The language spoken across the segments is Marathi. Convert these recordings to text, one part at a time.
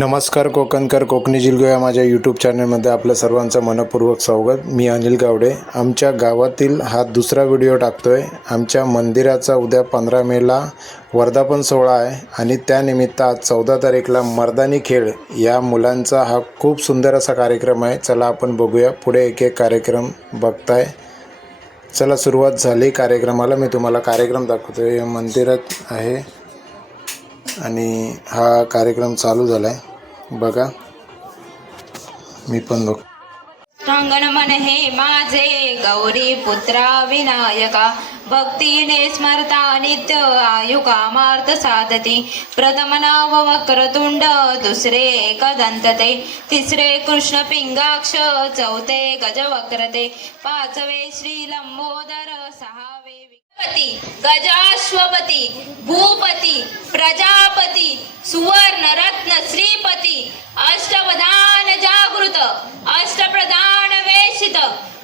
नमस्कार कोकणकर कोकणी जिल्गो या माझ्या यूट्यूब चॅनलमध्ये आपलं सर्वांचं मनपूर्वक स्वागत. मी अनिल गावडे. आमच्या गावातील हा दुसरा व्हिडिओ टाकतो आहे आमच्या मंदिराचा उद्या पंधरा मेला वर्धापन सोहळा आहे आणि त्यानिमित्त आज चौदा तारीखला मर्दानी खेळ या मुलांचा हा खूप सुंदर असा कार्यक्रम आहे. चला आपण बघूया. पुढे एक एक कार्यक्रम बघताय. चला सुरुवात झाली कार्यक्रमाला. मी तुम्हाला कार्यक्रम दाखवतो हे मंदिरात आहे आणि हा कार्यक्रम चालू झाला आहे बघा. मी पण बघ. प्रांगण मन हे माझे गौरी पुत्रा विनायका. भक्तीने स्मरता नित्य आयु कामार्थ साधती. प्रथम नाव वक्रतुंड दुसरे कदंतते तिसरे कृष्ण पिंगाक्ष चौथे गजवक्रते. पाचवे श्री लंबोदर सहावे विपती गजाश्वपती भूपती प्रजापती सुवर्ण रत्न श्रीपती अष्टवधान जागृत अष्टप्रधान वेशित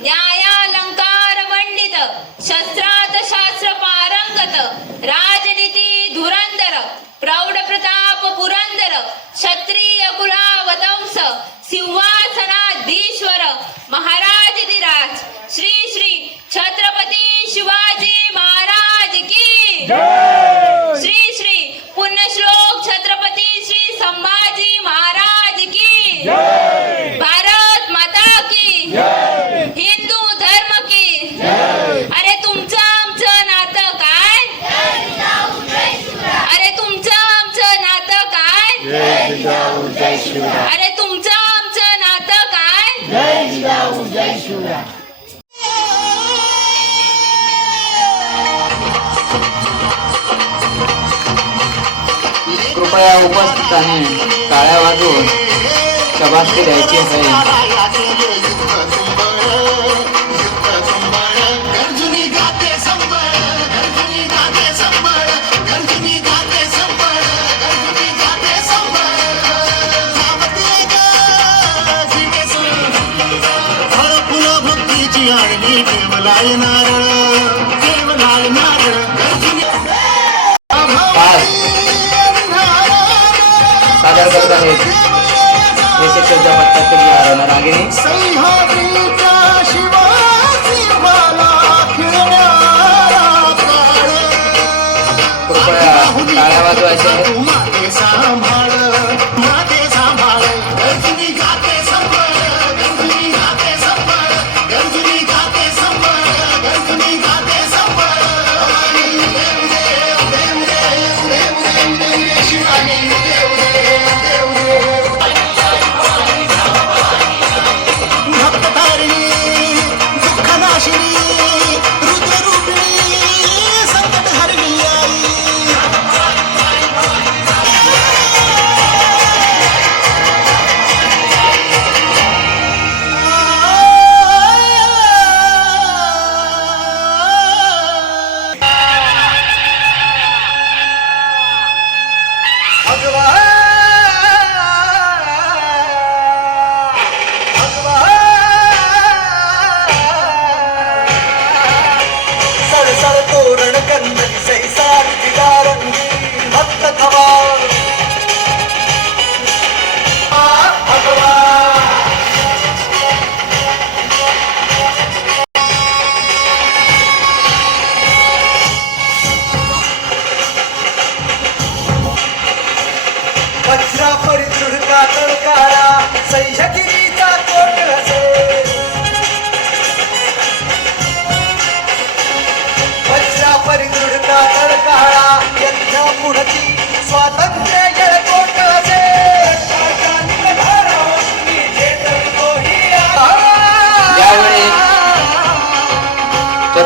न्यायालंकार मंडित शस्त्रात शास्त्र पारंगत राजनीती धुरंदर प्रौढ प्रताप पुरंदर क्षत्रिय कुलावतंस सिंहासनाधीश्वर महाराज श्री श्री पुण्यश्लोक छत्रपती श्री संभाजी महाराज की। भारत माता की। हिंदू धर्म की। अरे तुमचं आमचं नातं काय? अरे तुमचं आमचं नातं काय? अरे तुमचं आमचं नातं काय? कृपया उपस्थितांनी टाळ्या वाजवून शबासकी द्यायची आहे गर्जुनी सादर करत आहेत. देशक्षच्या पट्ट्यातील रणरागिणी कृपया टाळ्या वाजवायच्या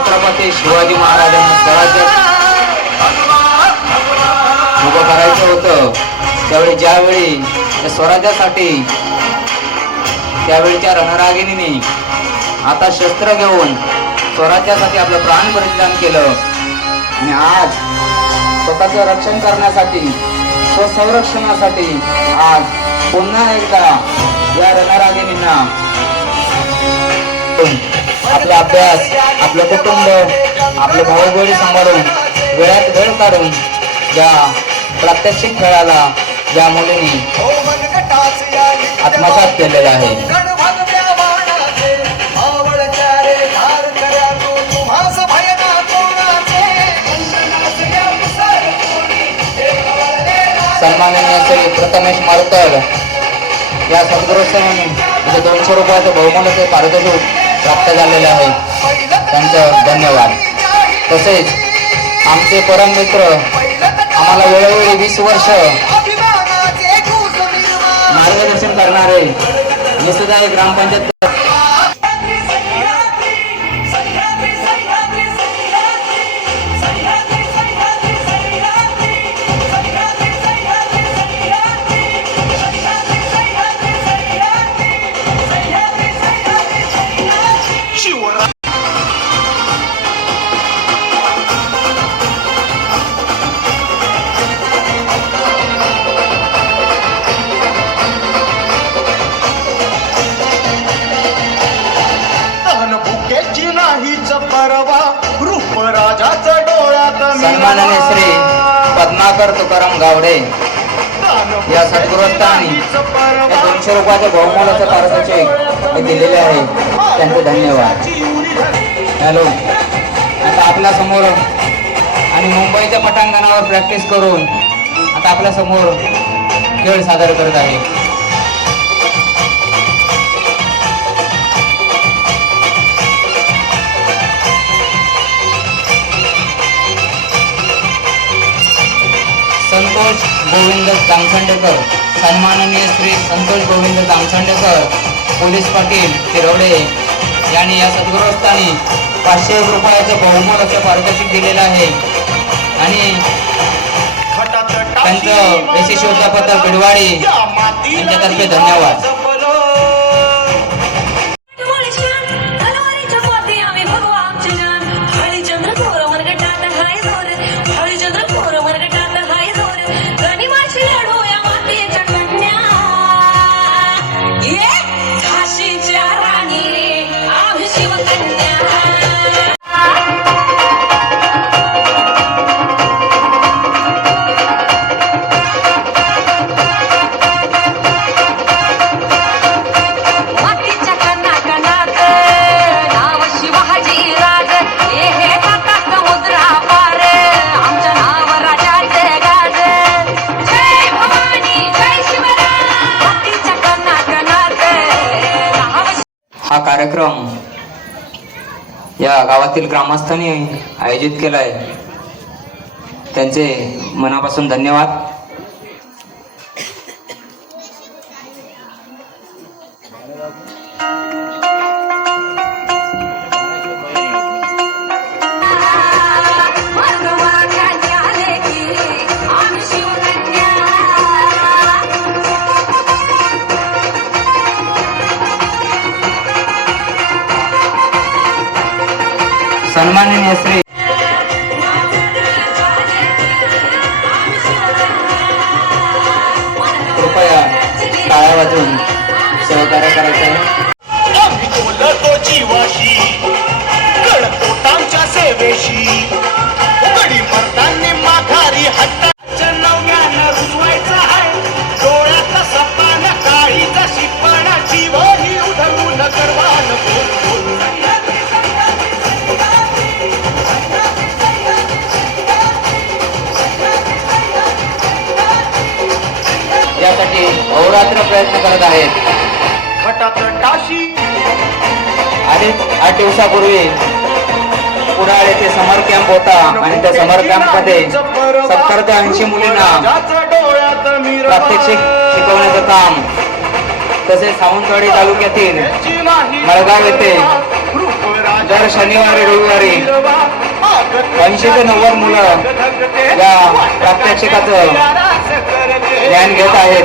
छत्रपती शिवाजी महाराजांनी स्वराज्य उभं करायचं होतं. त्यावेळी ज्यावेळी स्वराज्यासाठी त्यावेळीच्या रणरागिणीने आता शस्त्र घेऊन स्वराज्यासाठी आपलं प्राण परिधान केलं. आणि आज स्वतःचं रक्षण करण्यासाठी स्वसंरक्षणासाठी आज पुन्हा एकदा या रणरागिणींना सांभाळून आपला अभ्यास आपलं कुटुंब आपलं भाऊबळी सांभाळून वेळात वेळ काढून या प्रात्यक्षिक खेळाला या मुलीने आत्मसात केलेला आहे. सन्माननीय श्री प्रथमेश मारुतर या सद्गुरुस्थांनी म्हणजे दोनशे रुपयाचं बहुमूल्याचे पारितोषिक प्राप्त झालेले आहे. त्यांचं धन्यवाद. तसेच आमचे परममित्र आम्हाला वेळोवेळी वीस वर्ष मार्गदर्शन करणारे निसदाय ग्रामपंचायत सन्माननीय श्री पद्माकर तुकाराम गावडे या सद्गुरुस्थानी हे दोनशे रुपयाचे बहुमूल्याचे पारितोषिक हे दिलेले आहे. त्यांचे धन्यवाद. हॅलो. आता आपल्यासमोर आणि मुंबईच्या पटांगणावर प्रॅक्टिस करून आता आपल्यासमोर खेळ सादर करत आहे. संतोष गोविंद जामसंडेकर सन्माननीय श्री संतोष गोविंद जामसंडेकर पोलीस पाटील तिरवडे यांनी या सद्गुरुस्थानी पाचशे एक रुपयाचं बहुमूल्याचं पारितोषिक दिलेलं आहे. आणि त्यांचं यशस्वी वर्धापत्र बिडवाडी यांच्यातर्फे धन्यवाद. हा कार्यक्रम या गावातील ग्रामस्थांनी आयोजित केला आहे त्यांचे मनापासून धन्यवाद. सन्माननीय श्री कृपया टाळ्या वाजवून सहकार्य करायचं अहोरात्र प्रयत्न करत आहेत. आधीच आठ दिवसापूर्वी कुडाळ येथे समर कॅम्प होता आणि त्या समर कॅम्पमध्ये सत्तर ते ऐंशी मुलींना प्रात्यक्षिक शिकवण्याचं काम. तसेच सावंतवाडी तालुक्यातील मळगाव येथे दर शनिवारी रविवारी ऐंशी ते नव्वद मुलं या प्रात्यक्षिकाचं ज्ञान घेत आहेत.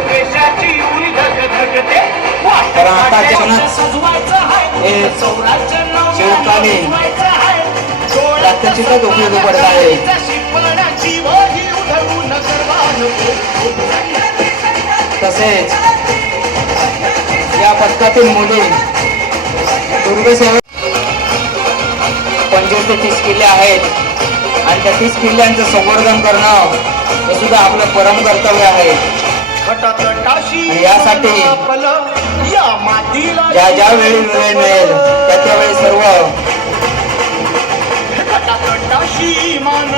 तर आताच्या क्षणात हे प्रात्यक्षिकच उपयोगी पडत आहे. तसेच या पथकातील मुली दुर्गसेवा पंचवीस ते तीस किल्ले आहेत. आणि त्या तीस किल्ल्यांचं संवर्धन करणं हे सुद्धा आपलं परम कर्तव्य आहे. आणि यासाठी ज्या ज्या वेळी वेळ मिळेल त्या त्यावेळी सर्व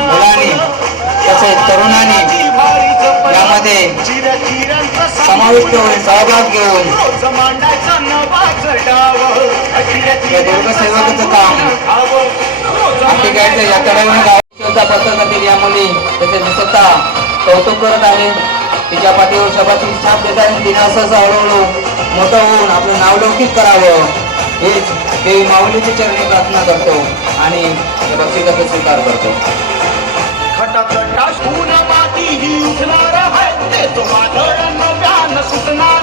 मुलांनी तसेच तरुणांनी यामध्ये समाविष्ट होऊन सहभाग घेऊन या दुर्गसेवकाचं काम या तळावून गावाचा पत्र करतील या मुली तसेच स्वतः कौतुक करत आहे. तिच्या पाठीवर शब्दाची छाप देत आहे तिने असं हळूहळू मोठं होऊन आपलं नावलौकिक करावं. हेच देवी माऊलीची चरणी प्रार्थना करतो आणि या बक्षिसाचा स्वीकार करतो. खटाखटा शून माती ही उठणार आहे ते. तो वादळ नव्यान सुटणार.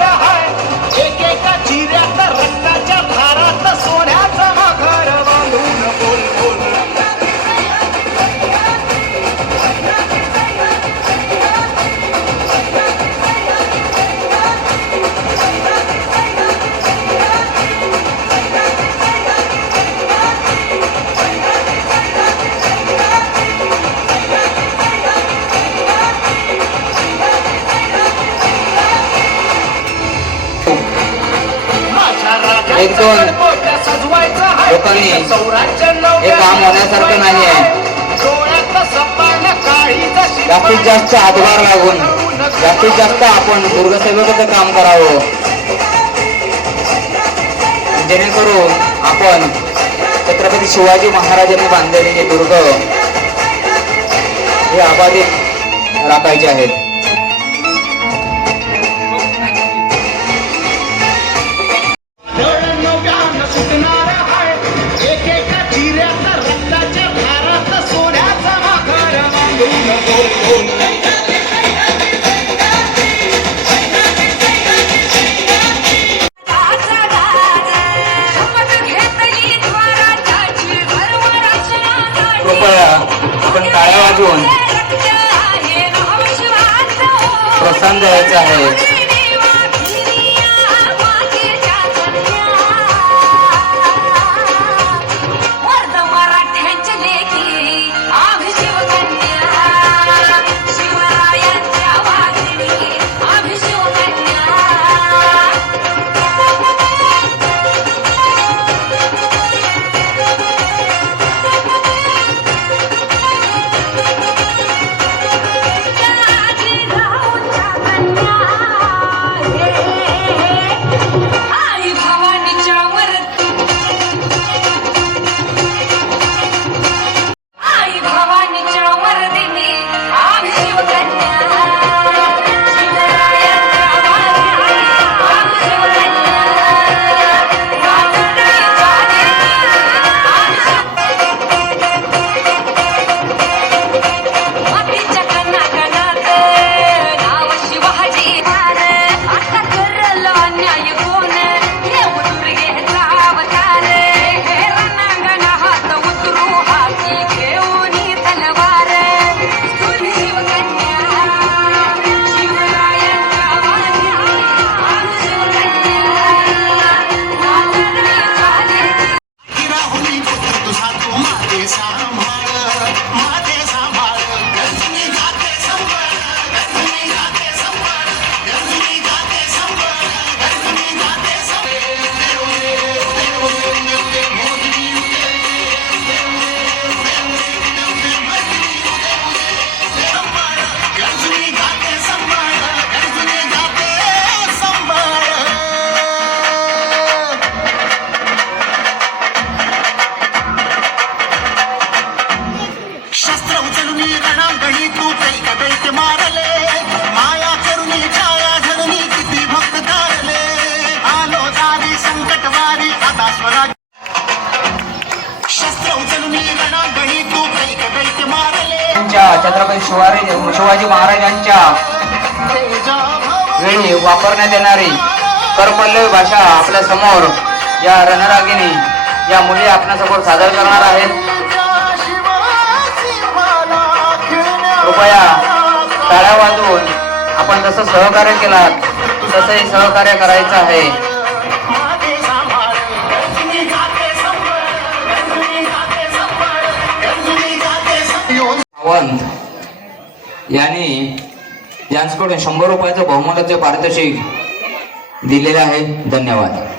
लोकांनी हे काम होण्यासारखं नाही आहे. जास्तीत जास्त हातभार लागून जास्तीत जास्त आपण दुर्गसेवकाचं काम करावं. जेणेकरून आपण छत्रपती शिवाजी महाराजांनी बांधलेले हे दुर्ग हे अबाधित राखायचे आहेत. आपण टाळ्या वाजवून प्रोत्साहन द्यायचं आहे. मारले छत्रपती शिवाजी शिवाजी महाराजांच्या वेळी वापरण्यात येणारी करपल्लवी भाषा आपल्यासमोर या रणरागिणी या मुली आपल्यासमोर सादर करणार आहेत. कृपया टाळ्या वाजवून आपण जसं सहकार्य केलात तसंही सहकार्य करायचं आहे. पंत यांनी यांच्याकडून शंभर रुपयाचं बहुमूल्याचे पारितोषिक दिलेलं आहे. धन्यवाद.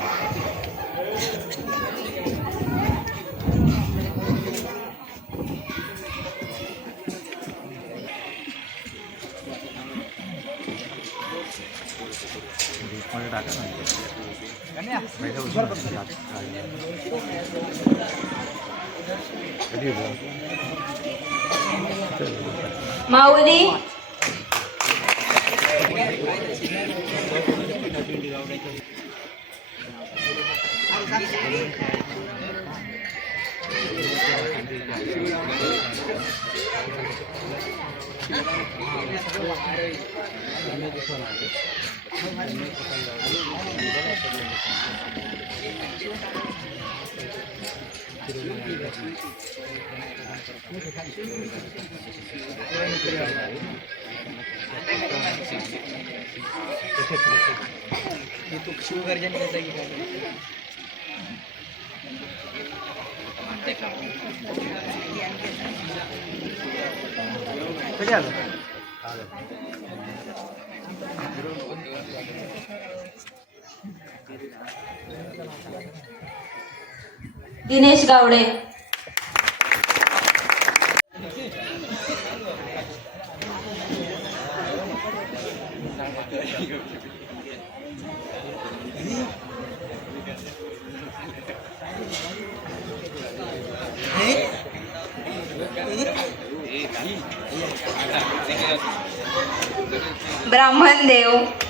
Maudi. Thank itu sugarnya kita lagi kan Kenapa? Dinesh Gawade. ब्राह्मण देव.